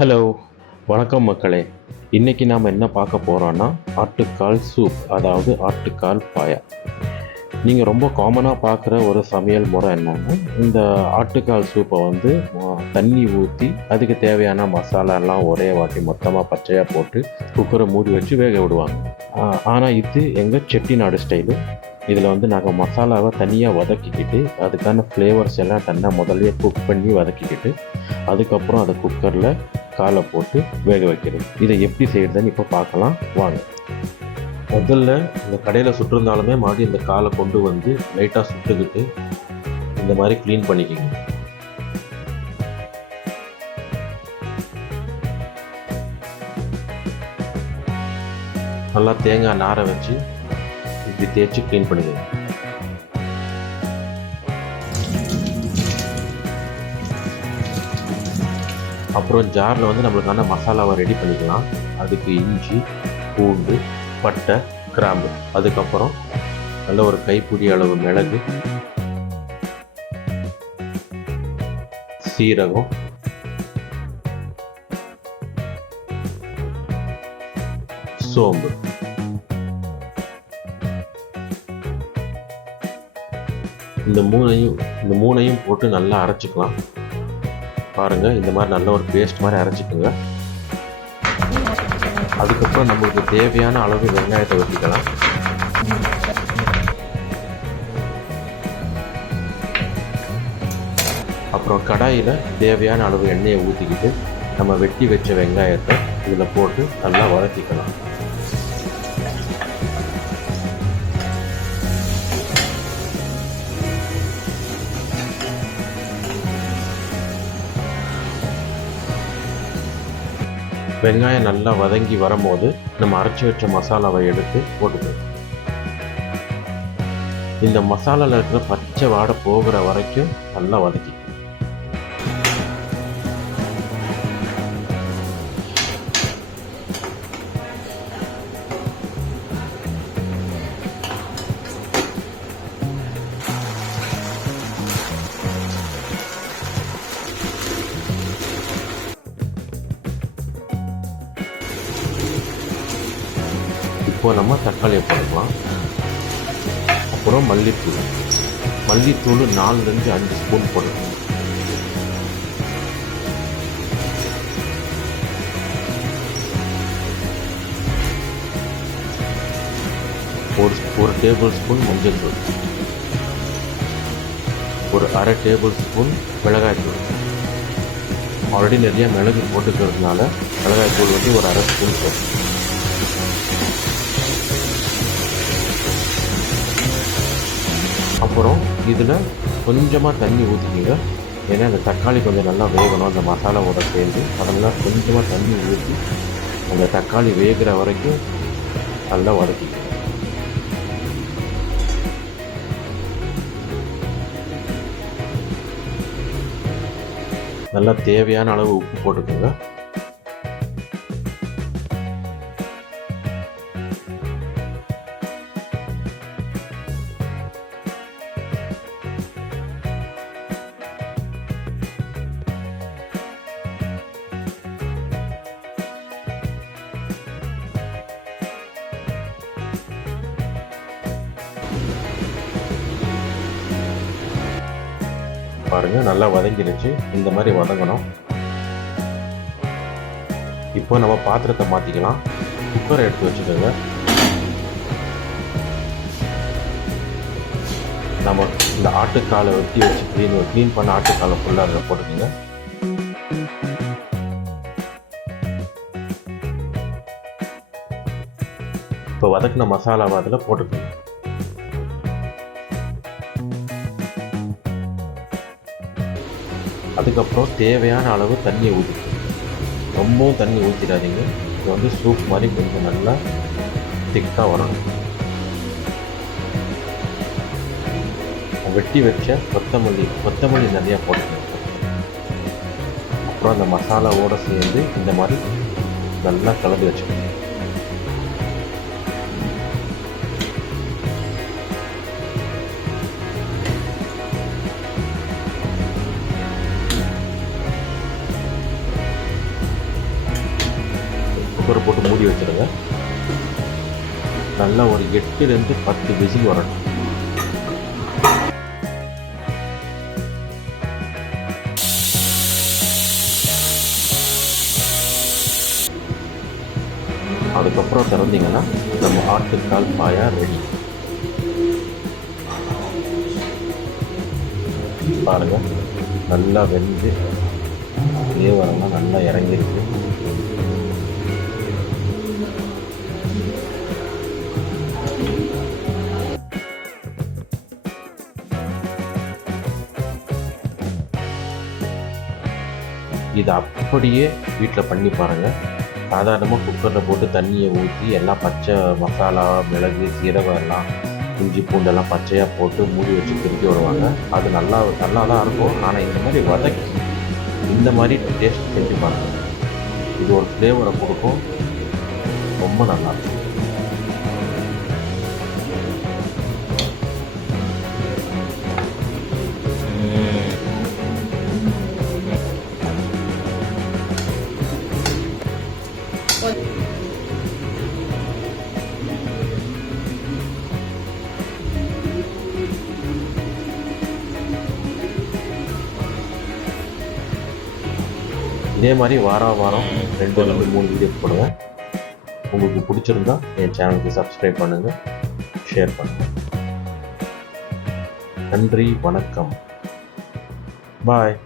Hello, வணக்கம் மக்களே. இன்றைக்கி நாம் என்ன பார்க்க போகிறோன்னா ஆட்டுக்கால் சூப், அதாவது ஆட்டுக்கால் பாயா. நீங்கள் ரொம்ப காமனாக பார்க்குற ஒரு சமையல் முறை என்னென்னா, இந்த ஆட்டுக்கால் சூப்பை தண்ணி ஊற்றி அதுக்கு தேவையான மசாலாலாம் ஒரே வாட்டி மொத்தமாக பச்சையாக போட்டு குக்கரை மூடி வச்சு வேக விடுவாங்க. ஆனால் இது எங்கள் செட்டிநாடு ஸ்டைலு. இதில் நாங்கள் மசாலாவை தனியாக வதக்கிக்கிட்டு அதுக்கான ஃப்ளேவர்ஸ் எல்லாம் தனியாக முதல்லையே குக் பண்ணி வதக்கிக்கிட்டு அதுக்கப்புறம் அதை குக்கரில் காலை போட்டு வேக வைக்கிறது. இதை எப்படி செய்கிறதுன்னு இப்போ பார்க்கலாம் வாங்க. முதல்ல இந்த கடையில் சுட்டிருந்தாலுமே மறுபடியும் இந்த காலை கொண்டு வந்து லைட்டாக சுட்டுக்கிட்டு இந்த மாதிரி க்ளீன் பண்ணிக்கிங்க. நல்லா தேங்காய் நாரை வச்சு இப்படி தேய்ச்சி க்ளீன் பண்ணிக்கணும். அப்புறம் ஜாரில் நம்மளுக்கான மசாலாவை ரெடி பண்ணிக்கலாம். அதுக்கு இஞ்சி, பூண்டு, பட்டை, கிராம்பு, அதுக்கப்புறம் நல்ல ஒரு கைப்பிடி அளவு மிளகு, சீரகம், சோம்பு, இந்த மூணையும் போட்டு நல்லா அரைச்சிக்கலாம். பாருங்கள், இந்த மாதிரி நல்ல ஒரு பேஸ்ட் மாதிரி அரைச்சிக்கோங்க. அதுக்கப்புறம் நம்மளுக்கு தேவையான அளவு வெங்காயத்தை வெட்டிக்கலாம். அப்புறம் கடாயில் தேவையான அளவு எண்ணெயை ஊற்றிக்கிட்டு நம்ம வெட்டி வச்ச வெங்காயத்தை இதில் போட்டு நல்லா வதக்கிக்கலாம். வெங்காயம் நல்லா வதங்கி வரும்போது நம்ம அரைச்சி வச்ச மசாலாவை எடுத்து போட்டுக்கணும். இந்த மசாலாவில் இருக்கிற பச்சை வாடை போகிற வரைக்கும் நல்லா வதக்கி. இப்போ நம்ம தக்காளியை போடலாம். அப்புறம் மல்லித்தூள் 4-5 ஸ்பூன் போடணும். ஒரு டேபிள் ஸ்பூன் மஞ்சள் தூள், ஒரு அரை டேபிள் ஸ்பூன் மிளகாய்த்தூள். ஆல்ரெடி நிறைய மிளகு போட்டுக்கிறதுனால மிளகாய்த்தூள் ஒரு அரை ஸ்பூன் போடும். அப்புறம் இதில் கொஞ்சமாக தண்ணி ஊற்றிக்கிங்க. ஏன்னா அந்த தக்காளி கொஞ்சம் நல்லா வேகணும் அந்த மசாலாவோட சேர்ந்து. அதெல்லாம் கொஞ்சமாக தண்ணி ஊற்றி அந்த தக்காளி வேகிற வரைக்கும் நல்லா வதக்கிங்க. நல்லா தேவையான அளவு உப்பு போட்டுக்கோங்க. பாருங்கள், நல்லா வதங்கிடுச்சு. இந்த மாதிரி வதங்கணும். இப்போ நம்ம பாத்திரத்தை மாற்றிக்கலாம். குக்கரை எடுத்து வச்சுக்கோங்க. நம்ம இந்த ஆட்டுக்காலை வெட்டி வச்சு க்ளீன் பண்ண ஆட்டுக்காலை ஃபுல்லாக அதில் போட்டுக்கோங்க. இப்போ வதக்கின மசாலாவை அதில் போட்டுக்கோங்க. அதுக்கப்புறம் தேவையான அளவு தண்ணியை ஊற்றிக்கணும். ரொம்பவும் தண்ணி ஊற்றிடாதீங்க. இது சூப் மாதிரி கொஞ்சம் நல்லா திக்காக வரணும். வெட்டி வச்ச கொத்தமல்லி நிறையா போட்டுக்கணும். அப்புறம் அந்த மசாலாவோடு சேர்ந்து இந்த மாதிரி நல்லா கலந்து வச்சுக்கணும். குக்கரை போட்டு மூடி வச்சுருங்க. நல்லா ஒரு 8லேருந்து 10 விசில் வரணும். அதுக்கப்புறம் திறந்தீங்கன்னா நம்ம ஆட்டுக்கால் பாயா ரெடி. பாருங்கள், நல்லா வெந்து ஏவரெல்லாம் நல்லா இறங்கிருக்கு. இதை அப்படியே வீட்டில் பண்ணி பாருங்கள். சாதாரணமாக குக்கரில் போட்டு தண்ணியை ஊற்றி எல்லாம் பச்சை மசாலா, மிளகு, சீரகம் எல்லாம், இஞ்சி பூண்டெல்லாம் பச்சையாக போட்டு மூடி வச்சு திருப்பி வருவாங்க. அது நல்லா தான் இருக்கும். ஆனால் இந்த மாதிரி வதக்கி இந்த மாதிரி டேஸ்ட் செஞ்சு பாருங்கள். இது ஒரு ஃப்ளேவரை கொடுக்கும். ரொம்ப நல்லாயிருக்கும். இதே மாதிரி வாரம் 2-3 வீடியோ போடுவேன். உங்களுக்கு பிடிச்சிருந்தா என் சேனலுக்கு சப்ஸ்கிரைப் பண்ணுங்கள், ஷேர் பண்ணுங்கள். நன்றி, வணக்கம், பாய்.